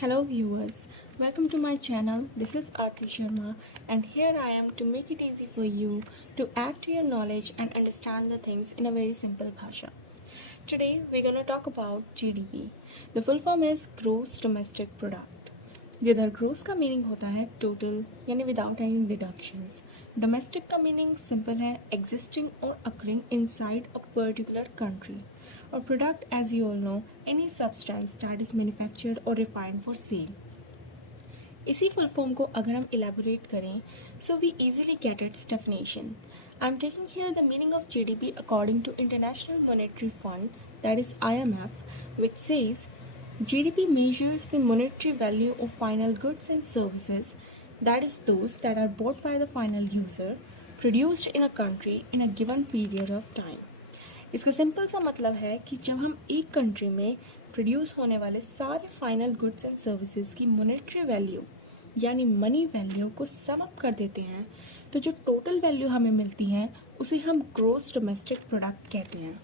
Hello viewers, welcome to my channel. This is Aarti Sharma and here I am to make it easy for you to add to your knowledge and understand the things in a very simple bhasha. Today we're going to talk about GDP. The full form is Gross Domestic Product. जिधर gross का meaning होता है total यानी without any deductions, domestic का meaning simple है existing और occurring inside a particular country, और product as you all know any substance that is manufactured और रिफाइंड फॉर सेल. इसी फुल फॉर्म को अगर हम इलेबोरेट करें so we easily get its definition. I am taking here the meaning of GDP according to International Monetary Fund that is IMF, which says GDP measures the monetary value of final goods and services, that is those that are bought by the final user, produced in a country in a given period of time. इसका simple सा मतलब है कि जब हम एक country में produce होने वाले सारे फाइनल गुड्स एंड सर्विसेज की मॉनेटरी वैल्यू यानी मनी वैल्यू को सम अप कर देते हैं तो जो टोटल वैल्यू हमें मिलती है उसे हम ग्रोस डोमेस्टिक प्रोडक्ट कहते हैं.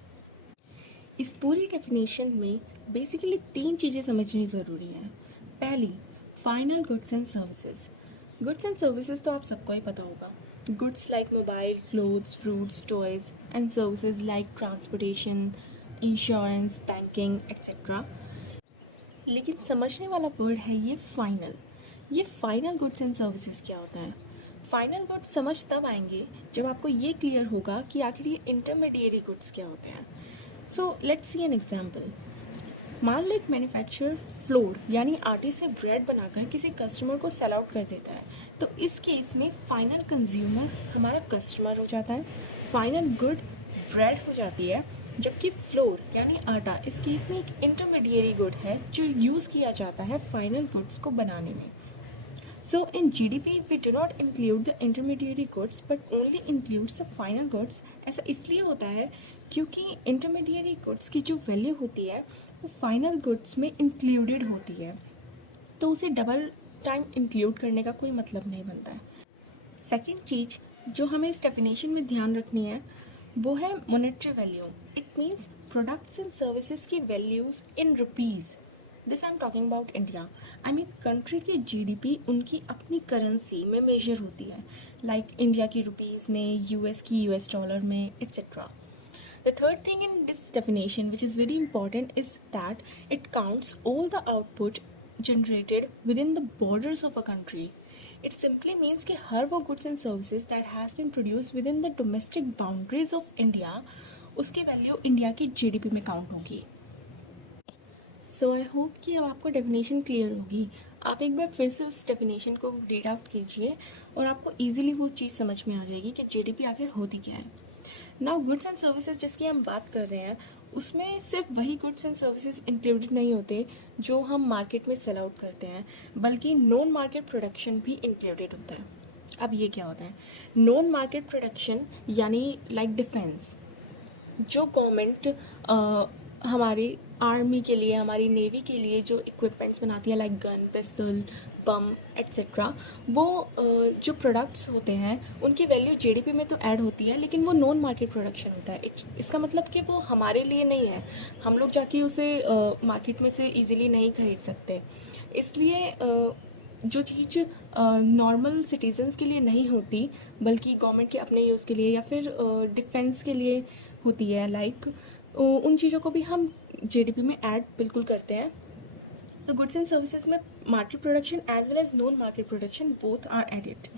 इस पूरी डेफिनेशन में बेसिकली तीन चीज़ें समझनी ज़रूरी हैं. पहली, final goods and services. Goods and services तो आप सबको ही पता होगा. Goods like mobile, clothes, fruits, toys and services like transportation, insurance, banking etcetera. लेकिन समझने वाला वर्ड है ये फाइनल. ये फाइनल गुड्स एंड सर्विसेज क्या होता है? फाइनल गुड्स समझ तब आएंगे जब आपको ये क्लियर होगा कि आखिर ये इंटरमीडिएरी गुड्स क्या होते हैं. So let's see an example. मान लो एक मैन्युफैक्चरर फ्लोर यानी आटे से ब्रेड बनाकर किसी कस्टमर को सेल आउट कर देता है, तो इस केस में फाइनल कंज्यूमर हमारा कस्टमर हो जाता है, फाइनल गुड ब्रेड हो जाती है, जबकि फ्लोर यानी आटा इस केस में एक इंटरमीडिएरी गुड है जो यूज़ किया जाता है फाइनल गुड्स को बनाने में. So in GDP we do not include the intermediary goods but only includes the final goods. ऐसा इसलिए होता है क्योंकि intermediary goods की जो वैल्यू होती है वो फाइनल गुड्स में इंक्लूडेड होती है, तो उसे डबल टाइम इंक्लूड करने का कोई मतलब नहीं बनता है. सेकेंड चीज़ जो हमें इस डेफिनेशन में ध्यान रखनी है वो है monetary value. It means products and services की values in rupees. This I am talking about India. I mean country की जीडीपी उनकी अपनी करेंसी में मेजर होती है, लाइक इंडिया की रुपीज़ में, यूएस की यूएस डॉलर में etcetera. The third thing in this definition, which is very important, is that it counts all the output generated within the borders of a country. It simply means कि हर वो goods and services that has been produced within the domestic boundaries of India, उसकी value India की GDP में count होगी. सो I hope कि अब आपको definition clear होगी. आप एक बार फिर से उस डेफिनेशन को रीड आउट कीजिए और आपको ईजिली वो चीज़ समझ में आ जाएगी कि जीडीपी आखिर होती क्या है. नाउ गुड्स एंड सर्विसेज जिसकी हम बात कर रहे हैं उसमें सिर्फ वही गुड्स एंड सर्विसेज इंक्लूडेड नहीं होते जो हम मार्केट में सेल आउट करते हैं, बल्कि नॉन मार्केट प्रोडक्शन भी इंक्लूडेड होता है. अब ये क्या होता है? नॉन मार्केट प्रोडक्शन यानी लाइक डिफेंस. जो गवर्नमेंट हमारी आर्मी के लिए, हमारी नेवी के लिए जो इक्विपमेंट्स बनाती है लाइक गन, पिस्तल, बम एक्सेट्रा, वो जो प्रोडक्ट्स होते हैं उनकी वैल्यू जीडीपी में तो ऐड होती है, लेकिन वो नॉन मार्केट प्रोडक्शन होता है. इसका मतलब कि वो हमारे लिए नहीं है, हम लोग जाके उसे मार्केट में से इजीली नहीं खरीद सकते. इसलिए जो चीज़ नॉर्मल सिटीजन्स के लिए नहीं होती बल्कि गवर्नमेंट के अपने यूज़ के लिए या फिर डिफेंस के लिए होती है, लाइक उन चीज़ों को भी हम जीडीपी में ऐड बिल्कुल करते हैं. तो गुड्स एंड सर्विसेज में market production as well as non market production both are added.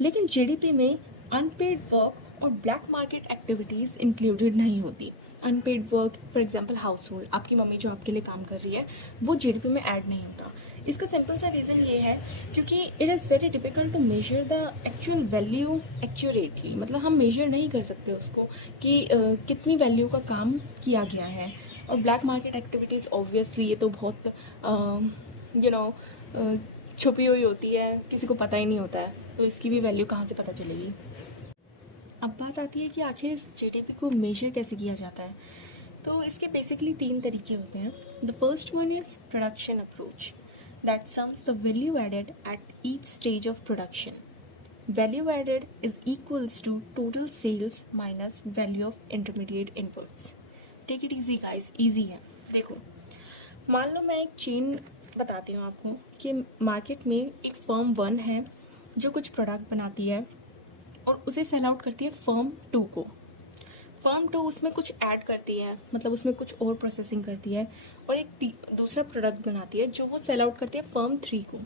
लेकिन जीडीपी में अनपेड वर्क और ब्लैक मार्केट एक्टिविटीज़ इंक्लूडेड नहीं होती. Unpaid work for example household, आपकी मम्मी जो आपके लिए काम कर रही है, वो जीडीपी में ऐड नहीं होता. इसका सिंपल सा रीज़न ये है क्योंकि it is very difficult to measure the actual value accurately. मतलब हम मेजर नहीं कर सकते उसको कि कितनी वैल्यू का काम किया गया है. और ब्लैक मार्केट एक्टिविटीज़ ऑब्वियसली ये तो बहुत छुपी हुई होती है, किसी को पता ही नहीं होता है, तो इसकी भी वैल्यू कहाँ से पता चलेगी. अब बात आती है कि आखिर इस जीडीपी को मेजर कैसे किया जाता है. तो इसके बेसिकली तीन तरीके होते हैं. The first one is production approach that sums the value added at each stage of production. Value added is equals to total sales minus value of intermediate inputs. Take it easy guys, easy है. देखो, मान लो मैं एक chain बताती हूँ आपको कि market में एक फर्म 1 है जो कुछ प्रोडक्ट बनाती है और उसे सेल आउट करती है फर्म 2 को। फर्म 2 उसमें कुछ ऐड करती है, मतलब उसमें कुछ और प्रोसेसिंग करती है और एक दूसरा प्रोडक्ट बनाती है जो वो सेल आउट करती है फर्म 3 को।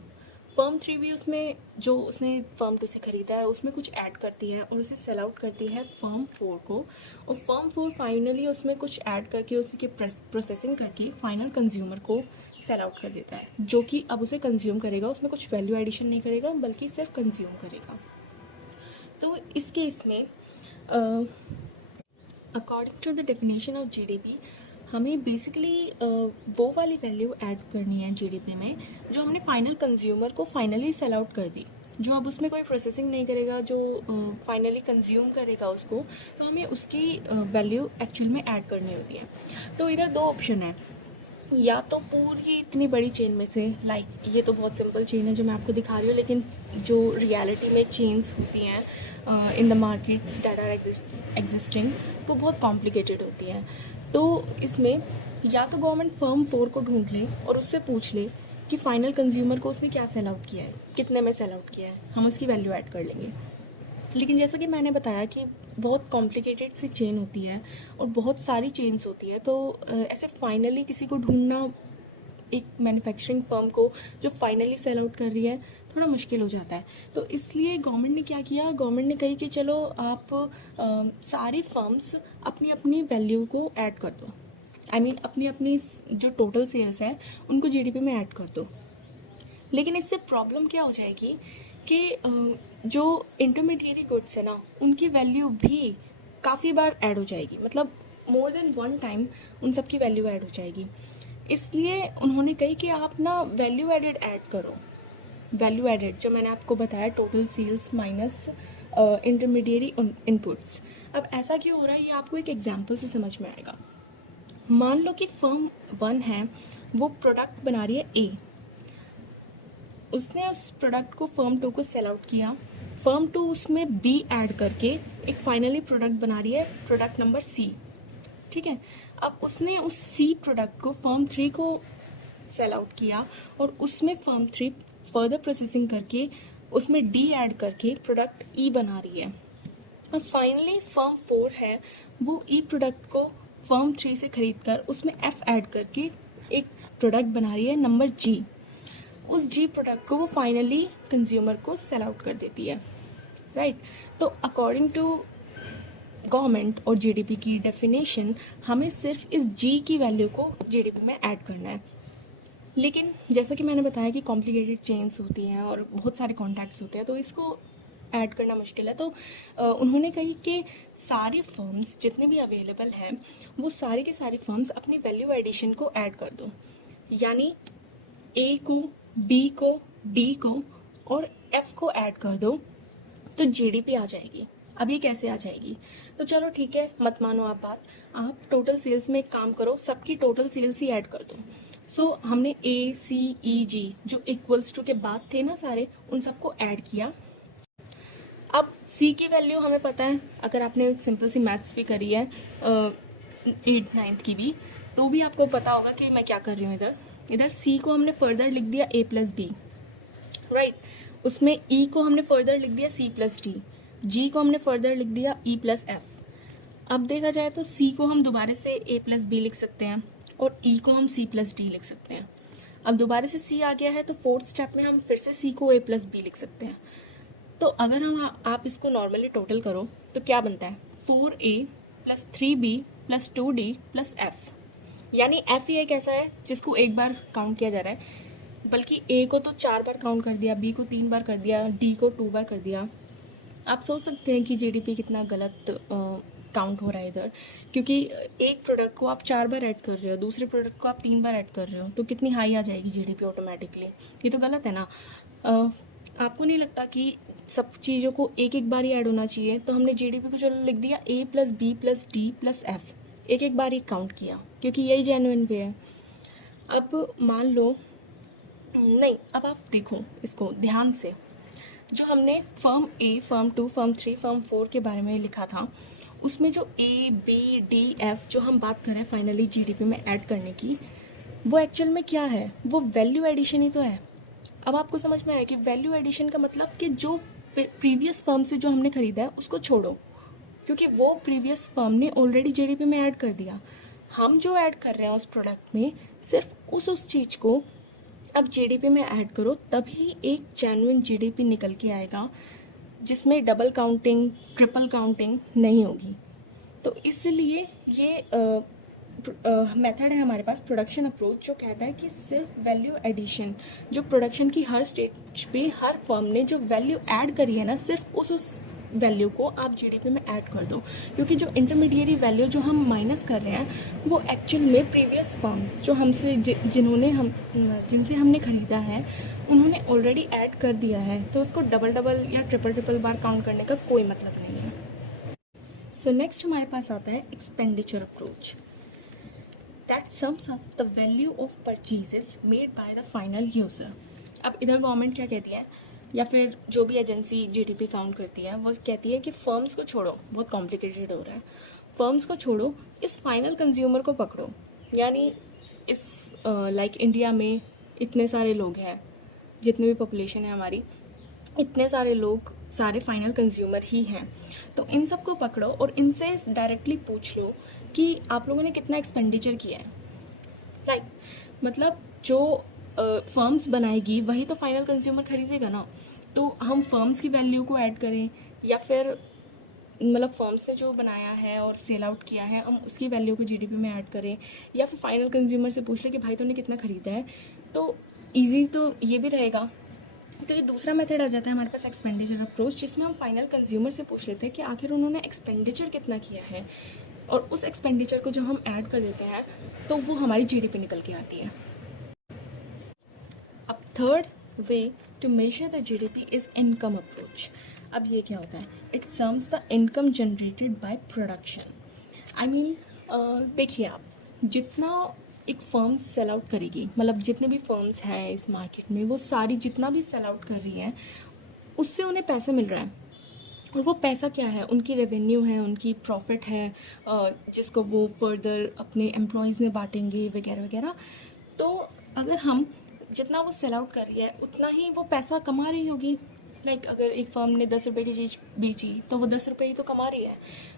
फर्म 3 भी उसमें जो उसने फर्म 2 से ख़रीदा है उसमें कुछ ऐड करती है और उसे सेल आउट करती है फर्म 4 को। और फर्म 4 फाइनली उसमें कुछ ऐड करके उसकी प्रोसेसिंग करके फाइनल कंज्यूमर को सेल आउट कर देता है, जो कि अब उसे कंज्यूम करेगा। उसमें कुछ वैल्यू एडिशन नहीं करेगा बल्कि सिर्फ कंज्यूम करेगा। तो इस केस में according to the definition of GDP हमें बेसिकली वो वाली वैल्यू ऐड करनी है जीडीपी में जो हमने फाइनल कंज्यूमर को फाइनली सेल आउट कर दी, जो अब उसमें कोई प्रोसेसिंग नहीं करेगा, जो फाइनली कंज्यूम करेगा उसको, तो हमें उसकी वैल्यू एक्चुअल में ऐड करनी होती है। तो इधर दो ऑप्शन है, या तो पूरी इतनी बड़ी चेन में से, लाइक ये तो बहुत सिंपल चेन है जो मैं आपको दिखा रही हूँ, लेकिन जो रियलिटी में चेन्स होती हैं in the market that are existing वो बहुत कॉम्प्लिकेटेड होती हैं। तो इसमें या तो गवर्नमेंट फर्म 4 को ढूंढ ले और उससे पूछ ले कि फाइनल कंज्यूमर को उसने क्या सेल आउट किया है, कितने में सेल आउट किया है, हम उसकी वैल्यू ऐड कर लेंगे। लेकिन जैसा कि मैंने बताया कि बहुत कॉम्प्लिकेटेड सी चेन होती है और बहुत सारी चेन्स होती है, तो ऐसे फाइनली किसी को ढूंढना, एक मैन्युफैक्चरिंग फर्म को जो फाइनली सेल आउट कर रही है, थोड़ा मुश्किल हो जाता है। तो इसलिए गवर्नमेंट ने क्या किया, गवर्नमेंट ने कही कि चलो आप सारी फर्म्स अपनी अपनी वैल्यू को ऐड कर दो, आई मीन अपनी अपनी जो टोटल सेल्स है उनको जीडीपी में ऐड कर दो। लेकिन इससे प्रॉब्लम क्या हो जाएगी कि जो इंटरमीडिएट गुड्स है ना उनकी वैल्यू भी काफ़ी बार ऐड हो जाएगी, मतलब मोर देन वन टाइम उन सब की वैल्यू ऐड हो जाएगी। इसलिए उन्होंने कही कि आप ना वैल्यू एडेड ऐड करो। वैल्यू एडेड जो मैंने आपको बताया, total sales minus intermediate inputs. अब ऐसा क्यों हो रहा है ये आपको एक एग्जांपल से समझ में आएगा। मान लो कि फर्म 1 है, वो प्रोडक्ट बना रही है ए, उसने उस प्रोडक्ट को फर्म 2 को सेल आउट किया, फर्म 2 उसमें बी ऐड करके एक फाइनली प्रोडक्ट बना रही है, प्रोडक्ट नंबर सी। ठीक है, अब उसने उस सी प्रोडक्ट को फर्म 3 को सेल आउट किया और उसमें फर्म 3 फर्दर प्रोसेसिंग करके उसमें डी ऐड करके प्रोडक्ट ई बना रही है। और फाइनली फर्म 4 है, वो ई प्रोडक्ट को फर्म 3 से खरीद कर उसमें एफ ऐड करके एक प्रोडक्ट बना रही है नंबर जी। उस जी प्रोडक्ट को वो फाइनली कंज्यूमर को सेल आउट कर देती है, राइट। तो अकॉर्डिंग टू गवर्नमेंट और जीडीपी की डेफिनेशन हमें सिर्फ इस जी की वैल्यू को जीडीपी में ऐड करना है। लेकिन जैसा कि मैंने बताया कि कॉम्प्लिकेटेड चेन्स होती हैं और बहुत सारे कॉन्टैक्ट्स होते हैं, तो इसको ऐड करना मुश्किल है। तो उन्होंने कही कि सारी फर्म्स जितनी भी अवेलेबल हैं वो सारी की सारी फर्म्स अपनी वैल्यू एडिशन को ऐड कर दो, यानी ए को, बी को, डी को और एफ को ऐड कर दो, तो जीडीपी आ जाएगी। अब ये कैसे आ जाएगी, तो चलो ठीक है, मत मानो आप बात, आप टोटल सेल्स में एक काम करो, सबकी टोटल सेल्स ही ऐड कर दो। सो हमने ए सी ई जी जो इक्वल्स टू के बाद थे ना सारे, उन सबको ऐड किया। अब सी की वैल्यू हमें पता है, अगर आपने सिंपल सी मैथ्स भी करी है 8th 9th की भी, तो भी आपको पता होगा कि मैं क्या कर रही हूँ। इधर सी को हमने फर्दर लिख दिया a प्लस बी, राइट। उसमें ई को हमने फर्दर लिख दिया c प्लस डी, जी को हमने फर्दर लिख दिया e प्लस एफ। अब देखा जाए तो सी को हम दोबारा से a प्लस बी लिख सकते हैं और ई को हम c प्लस डी लिख सकते हैं। अब दोबारा से सी आ गया है तो फोर्थ स्टेप में हम फिर से सी को a प्लस बी लिख सकते हैं। तो अगर आप इसको नॉर्मली टोटल करो तो क्या बनता है, 4a plus 3b plus 2d plus F. यानी एफ ही एक ऐसा है जिसको एक बार काउंट किया जा रहा है, बल्कि ए को तो 4 बार काउंट कर दिया, बी को 3 बार कर दिया, डी को 2 बार कर दिया। आप सोच सकते हैं कि जीडीपी कितना गलत काउंट हो रहा है इधर, क्योंकि एक प्रोडक्ट को आप 4 बार ऐड कर रहे हो, दूसरे प्रोडक्ट को आप 3 बार ऐड कर रहे हो, तो कितनी हाई आ जाएगी जीडीपी ऑटोमेटिकली। ये तो गलत है ना। आपको नहीं लगता कि सब चीज़ों को एक एक बार ही ऐड होना चाहिए? तो हमने जीडीपी को चलो लिख दिया A plus B plus D plus F, एक एक बार ही काउंट किया क्योंकि यही जेन्युइन वे है। अब मान लो नहीं, अब आप देखो इसको ध्यान से, जो हमने फर्म ए, फर्म 2, फर्म 3, फर्म 4 के बारे में लिखा था, उसमें जो ए बी डी एफ जो हम बात कर रहे हैं फाइनली जीडीपी में ऐड करने की, वो एक्चुअल में क्या है, वो वैल्यू एडिशन ही तो है। अब आपको समझ में आया कि वैल्यू एडिशन का मतलब कि जो प्रीवियस फर्म से जो हमने खरीदा है उसको छोड़ो, क्योंकि वो प्रीवियस फर्म ने ऑलरेडी जीडीपी में ऐड कर दिया। हम जो ऐड कर रहे हैं उस प्रोडक्ट में, सिर्फ उस चीज़ को अब जीडीपी में ऐड करो, तभी एक जेन्युइन जीडीपी निकल के आएगा जिसमें डबल काउंटिंग, ट्रिपल काउंटिंग नहीं होगी। तो इसलिए ये मेथड है हमारे पास, प्रोडक्शन अप्रोच, जो कहता है कि सिर्फ वैल्यू एडिशन, जो प्रोडक्शन की हर स्टेज पे हर फर्म ने जो वैल्यू ऐड करी है ना, सिर्फ उस वैल्यू को आप जीडीपी में ऐड कर दो। क्योंकि जो इंटरमीडिएरी वैल्यू जो हम माइनस कर रहे हैं वो एक्चुअल में प्रीवियस फर्म्स जो हमसे जिनसे हमने ख़रीदा है उन्होंने ऑलरेडी ऐड कर दिया है, तो उसको डबल डबल या ट्रिपल बार काउंट करने का कोई मतलब नहीं है। सो नेक्स्ट हमारे पास आता है expenditure approach, that sums up the value of purchases made by the final user. अब इधर गवर्नमेंट क्या कहती है, या फिर जो भी एजेंसी जीडीपी काउंट करती है वो कहती है कि फर्म्स को छोड़ो, बहुत कॉम्प्लिकेटेड हो रहा है, फर्म्स को छोड़ो, इस फाइनल कंज्यूमर को पकड़ो। यानी इस लाइक इंडिया में इतने सारे लोग हैं, जितनी भी पॉपुलेशन है हमारी, इतने सारे लोग सारे फाइनल कंज्यूमर ही हैं। तो इन सब को पकड़ो और इनसे डायरेक्टली पूछ लो कि आप लोगों ने कितना एक्सपेंडिचर किया है। लाइक मतलब जो फर्म्स बनाएगी वही तो फाइनल कंज्यूमर खरीदेगा ना। तो हम फर्म्स की वैल्यू को ऐड करें, या फिर मतलब फर्म्स ने जो बनाया है और सेल आउट किया है हम उसकी वैल्यू को जीडीपी में ऐड करें, या फिर फाइनल कंज्यूमर से पूछ ले कि भाई तूने कितना खरीदा है। तो ईजी तो ये भी रहेगा। तो ये दूसरा मेथड आ जाता है हमारे पास एक्सपेंडिचर अप्रोच, जिसमें हम फाइनल कंज्यूमर से पूछ लेते हैं कि आखिर उन्होंने एक्सपेंडिचर कितना किया है, और उस एक्सपेंडिचर को जब हम ऐड कर देते हैं तो वो हमारी जीडीपी निकल के आती है। अब third way to measure the GDP is income approach. अब ये क्या होता है, it sums the income generated by production. I mean देखिए आप, जितना एक फर्म सेल आउट करेगी, मतलब जितने भी फर्म्स हैं इस मार्केट में वो सारी जितना भी सेल आउट कर रही हैं उससे उन्हें पैसा मिल रहा है। और वो पैसा क्या है, उनकी रेवेन्यू है, उनकी प्रॉफिट है, जिसको वो फर्दर अपने एम्प्लॉयज़ में बांटेंगे वगैरह वगैरह। तो अगर हम जितना वो सेल आउट कर रही है उतना ही वो पैसा कमा रही होगी। लाइक अगर एक फर्म ने 10 रुपये की चीज़ बेची तो वो 10 रुपये ही तो कमा रही है।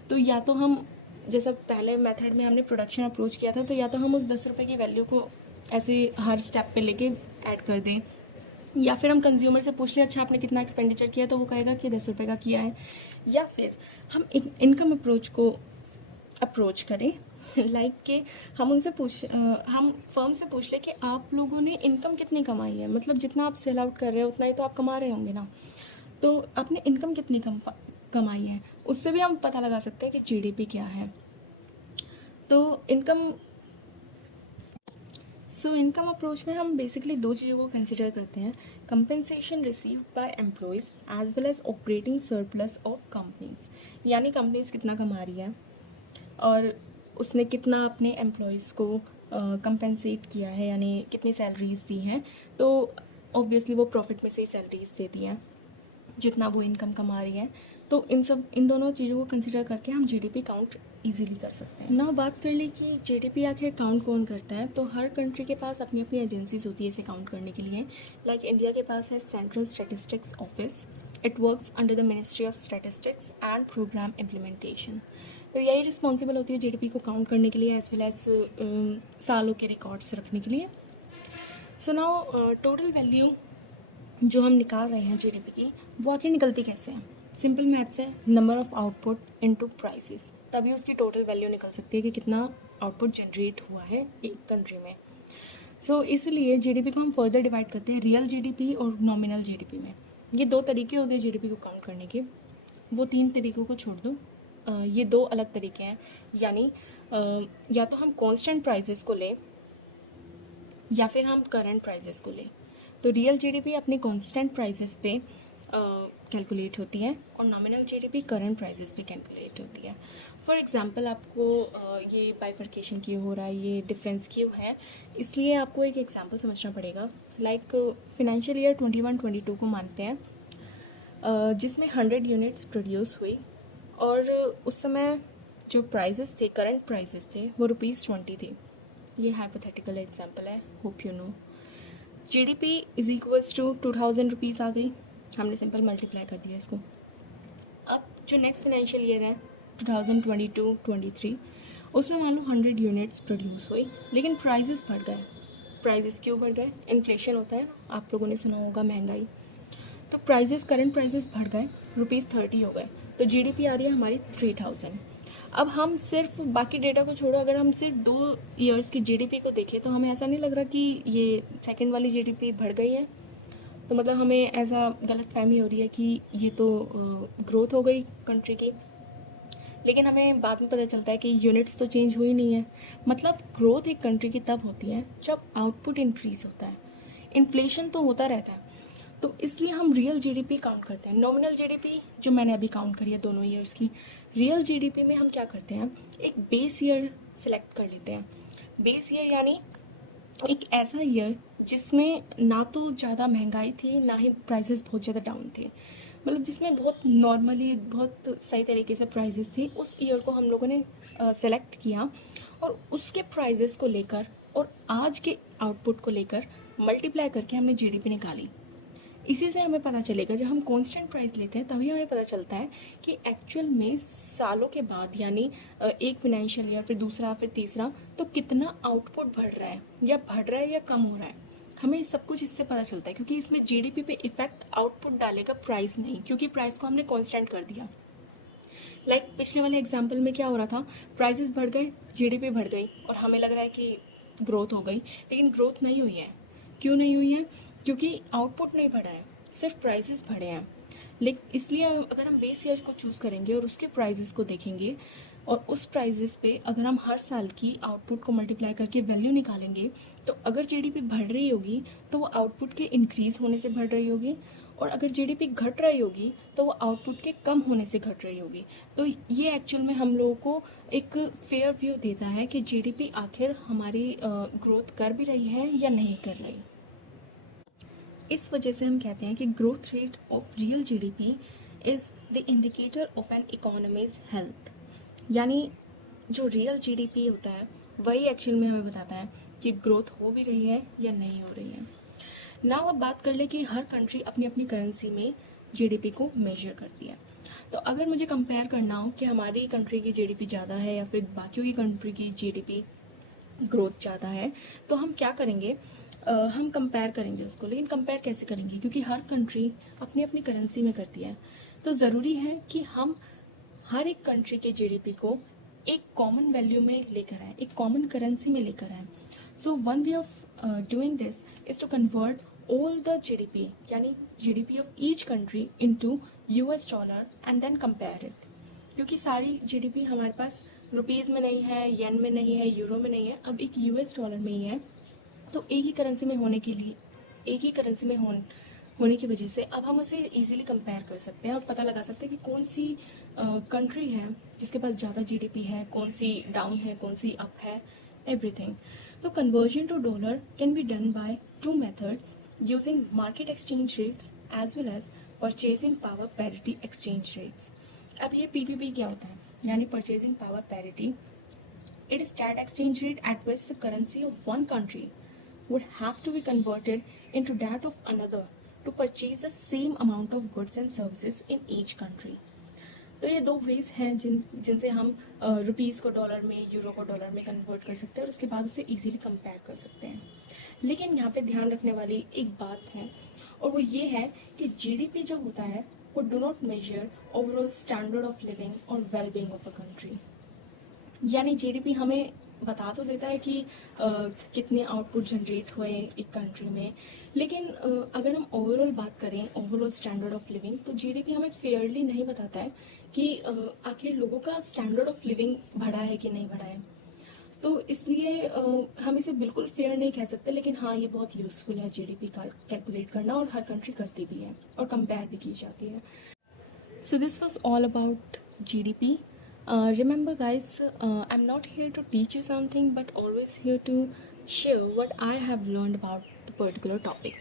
तो या तो हम, जैसा पहले मेथड में हमने प्रोडक्शन अप्रोच किया था, तो या तो हम उस 10 रुपये की वैल्यू को ऐसे हर स्टेप पे लेके ऐड कर दें, या फिर हम कंज्यूमर से पूछ लें अच्छा आपने कितना एक्सपेंडिचर किया, तो वो कहेगा कि 10 रुपये का किया है। या फिर हम इनकम अप्रोच को अप्रोच करें, लाइक कि हम उनसे हम फर्म से पूछ लें कि आप लोगों ने इनकम कितनी कमाई है, मतलब जितना आप सेल आउट कर रहे हो उतना ही तो आप कमा रहे होंगे ना, तो आपने इनकम कितनी कमाई है, उससे भी हम पता लगा सकते हैं कि जीडीपी क्या है। तो इनकम अप्रोच में हम बेसिकली दो चीज़ों को कंसिडर करते हैं, compensation received by employees as well as operating surplus of companies. यानी कंपनीज कितना कमा रही है और उसने कितना अपने एम्प्लॉयज़ को कंपेंसेट किया है, यानी कितनी सैलरीज दी हैं। तो ऑब्वियसली वो प्रॉफिट में से ही सैलरीज देती हैं जितना वो इनकम कमा रही है। तो इन दोनों चीज़ों को कंसिडर करके हम जीडीपी काउंट इजीली कर सकते हैं ना। बात कर ली कि जीडीपी आखिर काउंट कौन करता है, तो हर कंट्री के पास अपनी अपनी एजेंसीज होती है इसे काउंट करने के लिए। लाइक इंडिया के पास है central statistics office, it works under the ministry of statistics and programme implementation. तो यही रिस्पॉन्सिबल होती है जीडीपी को काउंट करने के लिए एज वेल एज सालों के रिकॉर्ड्स रखने के लिए। सो नाउ टोटल वैल्यू जो हम निकाल रहे हैं जीडीपी की, वो आखिर निकलती कैसे है। सिंपल मैथ्स है, number of output into prices, तभी उसकी टोटल वैल्यू निकल सकती है कि कितना आउटपुट जनरेट हुआ है एक कंट्री में। सो इसलिए जीडीपी को हम फर्दर डिवाइड करते हैं रियल जीडीपी और नॉमिनल जीडीपी में। ये दो तरीके होते हैं जीडीपी को काउंट करने के, वो तीन तरीकों को छोड़ दो, ये दो अलग तरीके हैं। यानी या तो हम कांस्टेंट प्राइसेस को लें या फिर हम करंट प्राइसेस को लें। तो रियल जीडीपी अपनी कांस्टेंट प्राइसेस पे कैलकुलेट होती है और नॉमिनल जीडीपी करंट प्राइसेस पे कैलकुलेट होती है। फॉर एग्जांपल आपको ये बाइफर्केशन क्यों हो रहा है, ये डिफरेंस क्यों है, इसलिए आपको एक एग्जांपल समझना पड़ेगा। लाइक फिनेंशियल ईयर 21-22 को मानते हैं, जिसमें 100 यूनिट्स प्रोड्यूस हुई और उस समय जो प्राइजेस थे, करंट प्राइजेस थे, वो ₹20 थे। ये हाइपोथेटिकल एग्जाम्पल है, hope you know. GDP is equals to 2000 rupees आ गई, हमने सिंपल मल्टीप्लाई कर दिया इसको। अब जो नेक्स्ट फाइनेंशियल ईयर है 2022-23, उसमें मान लो 100 यूनिट्स प्रोड्यूस हुई, लेकिन प्राइजेस बढ़ गए। प्राइजेस क्यों बढ़ गए? इन्फ्लेशन होता है ना, आप लोगों ने सुना होगा, महंगाई। तो प्राइजेस, करंट प्राइजेस बढ़ गए, ₹30 हो गए, तो GDP आ रही है हमारी 3000। अब हम सिर्फ बाकी डेटा को छोड़ो, अगर हम सिर्फ 2 ईयर्स की GDP को देखें तो हमें ऐसा नहीं लग रहा कि ये सेकंड वाली GDP बढ़ गई है। तो मतलब हमें ऐसा गलत फहमी हो रही है कि ये तो ग्रोथ हो गई कंट्री की, लेकिन हमें बाद में पता चलता है कि यूनिट्स तो चेंज हुई नहीं है। मतलब ग्रोथ एक कंट्री की तब होती है जब आउटपुट इंक्रीज होता है, इन्फ्लेशन तो होता रहता है। तो इसलिए हम रियल GDP काउंट करते हैं। नॉमिनल GDP जो मैंने अभी काउंट करी है दोनों ईयर्स की, रियल GDP में हम क्या करते हैं, एक बेस ईयर सेलेक्ट कर लेते हैं। बेस ईयर यानी एक ऐसा ईयर जिसमें ना तो ज़्यादा महंगाई थी, ना ही प्राइसेस बहुत ज़्यादा डाउन थे, मतलब जिसमें बहुत नॉर्मली बहुत सही तरीके से प्राइसेस थी। उस ईयर को हम लोगों ने सेलेक्ट किया और उसके प्राइसेस को लेकर और आज के आउटपुट को लेकर मल्टीप्लाई करके हमने GDP निकाली। इसी से हमें पता चलेगा, जब हम कांस्टेंट प्राइस लेते हैं तभी हमें पता चलता है कि एक्चुअल में सालों के बाद, यानी एक फाइनेंशियल ईयर, फिर दूसरा, फिर तीसरा, तो कितना आउटपुट बढ़ रहा है या कम हो रहा है। हमें सब कुछ इससे पता चलता है, क्योंकि इसमें GDP पे इफेक्ट आउटपुट डालेगा, प्राइस नहीं, क्योंकि प्राइस को हमने कांस्टेंट कर दिया। लाइक पिछले वाले एग्जाम्पल में क्या हो रहा था, प्राइजेस बढ़ गए, GDP बढ़ गई और हमें लग रहा है कि ग्रोथ हो गई, लेकिन ग्रोथ नहीं हुई है। क्यों नहीं हुई है? क्योंकि आउटपुट नहीं बढ़ा है, सिर्फ प्राइसेस बढ़े हैं। लेकिन इसलिए अगर हम बेस ईयर को चूज़ करेंगे और उसके प्राइजेस को देखेंगे और उस प्राइजेस पे अगर हम हर साल की आउटपुट को मल्टीप्लाई करके वैल्यू निकालेंगे, तो अगर GDP बढ़ रही होगी तो वो आउटपुट के इंक्रीज होने से बढ़ रही होगी, और अगर GDP घट रही होगी तो वो आउटपुट के कम होने से घट रही होगी। तो ये एक्चुअल में हम लोगों को एक फेयर व्यू देता है कि GDP आखिर हमारी ग्रोथ कर भी रही है या नहीं कर रही। इस वजह से हम कहते हैं कि growth rate of real GDP is the indicator of an economy's health. यानी जो रियल GDP होता है वही एक्चुअल में हमें बताता है कि ग्रोथ हो भी रही है या नहीं हो रही है। नाउ अब बात कर ले कि हर कंट्री अपनी अपनी करेंसी में GDP को मेजर करती है। तो अगर मुझे कंपेयर करना हो कि हमारी कंट्री की GDP ज़्यादा है या फिर बाकियों की कंट्री की GDP ग्रोथ ज़्यादा है, तो हम क्या करेंगे, हम कंपेयर करेंगे उसको। लेकिन कंपेयर कैसे करेंगे, क्योंकि हर कंट्री अपनी अपनी करेंसी में करती है। तो ज़रूरी है कि हम हर एक कंट्री के GDP को एक कॉमन वैल्यू में लेकर आए, एक कॉमन करेंसी में लेकर आए। So one way of doing this is to convert all the GDP, यानी GDP of each country into US dollar and then compare it। क्योंकि सारी GDP हमारे पास रुपीज़ में नहीं है, येन में नहीं है, यूरो में नहीं है, अब एक US डॉलर में ही है। तो एक ही करेंसी में होने के लिए, एक ही करेंसी में होने की वजह से अब हम उसे इजीली कंपेयर कर सकते हैं और पता लगा सकते हैं कि कौन सी कंट्री है जिसके पास ज़्यादा GDP है, कौन सी डाउन है, कौन सी अप है, एवरीथिंग। तो conversion to dollar can be done by 2 methods using market exchange rates as well as purchasing power parity exchange rates। अब ये PPP क्या होता है, यानी purchasing power parity। It is that exchange rate at which the currency of one country would have to be converted into that of another to purchase the same amount of goods and services in each country। तो ये 2 veg हैं जिनसे हम rupees को dollar में, euro को dollar में convert कर सकते हैं और उसके बाद उसे इजीली कंपेयर कर सकते हैं। लेकिन यहाँ पे ध्यान रखने वाली एक बात है, और वो ये है कि GDP जो होता है वो do not measure overall standard of living और well being of a country. यानी GDP हमें बता तो देता है कि कितने आउटपुट जनरेट हुए एक कंट्री में, लेकिन अगर हम ओवरऑल बात करें, ओवरऑल स्टैंडर्ड ऑफ लिविंग, तो GDP हमें फेयरली नहीं बताता है कि आखिर लोगों का स्टैंडर्ड ऑफ लिविंग बढ़ा है कि नहीं बढ़ा है। तो इसलिए हम इसे बिल्कुल फेयर नहीं कह सकते, लेकिन हाँ, ये बहुत यूज़फुल है GDP का कैलकुलेट करना, और हर कंट्री करती भी है और कंपेयर भी की जाती है। So this was all about GDP। Remember guys, I'm not here to teach you something, but always here to share what I have learned about the particular topic।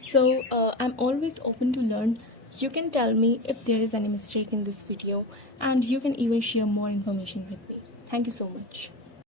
So I'm always open to learn। You can tell me if there is any mistake in this video, and you can even share more information with me। Thank you so much।